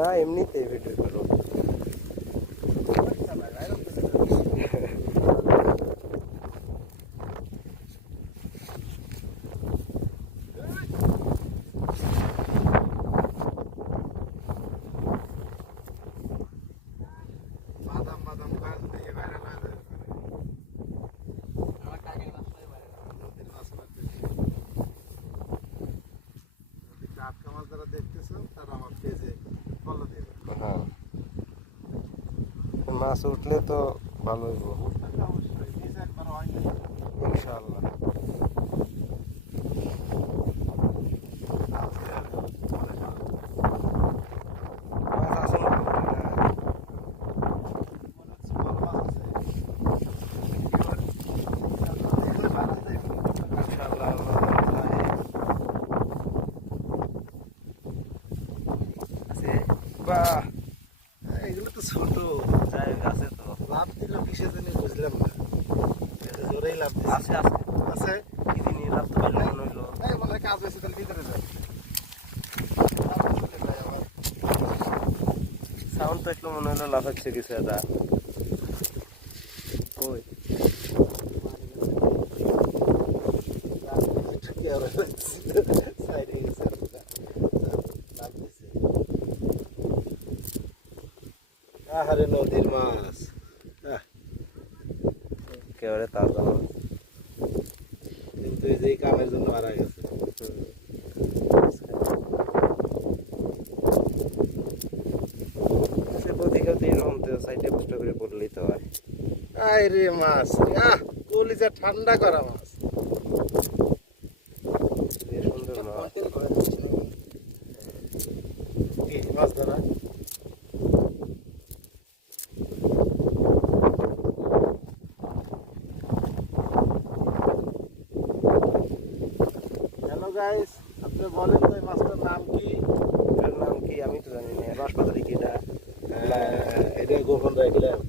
না এমনিতেই ভিডিও করো। হ্যাঁ, মাছ উঠলে তো ভালো হইব ইনশাআল্লাহ। মাছ আছে না ইনশাআল্লাহ। বাহ, এগুলো তো ছোট জায়গা আছে তো। লাভ দিল কিসের জন্য বুঝলাম না। জোরেই লাভ দিছে। আছে আছে আছে কি দিন লাভ তো পাইলে মনে হইলো। এই মনে হয় কাজ হয়েছে, তাহলে ভিতরে যায়। সাউন্ড তো একটু মনে হলো লাফাচ্ছে কিছু একটা। ওই আহারে নদীর মাছ একেবারে তাজা মাছ। কিন্তু এই যে এই কামের জন্য মারা গেছে। এরকম তো সাইডে কষ্ট করে পড়লেই তো হয়। আয় রে মাছ, কলিজা ঠান্ডা করা মাছ। সুন্দর মাছ। মাছ ধরা হ্যালো গাইস, আপনি বলেন তো এই মাছটার নাম কি? এটার নাম কি আমি তো জানি না। বাঁশপাতারি কি এটা? এটা গোপন রাখলাম।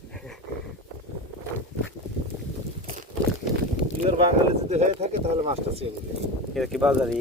পিওর বাঙালি যদি হয়ে থাকে তাহলে মাছটা চেয়ে এটা কি বাজারি?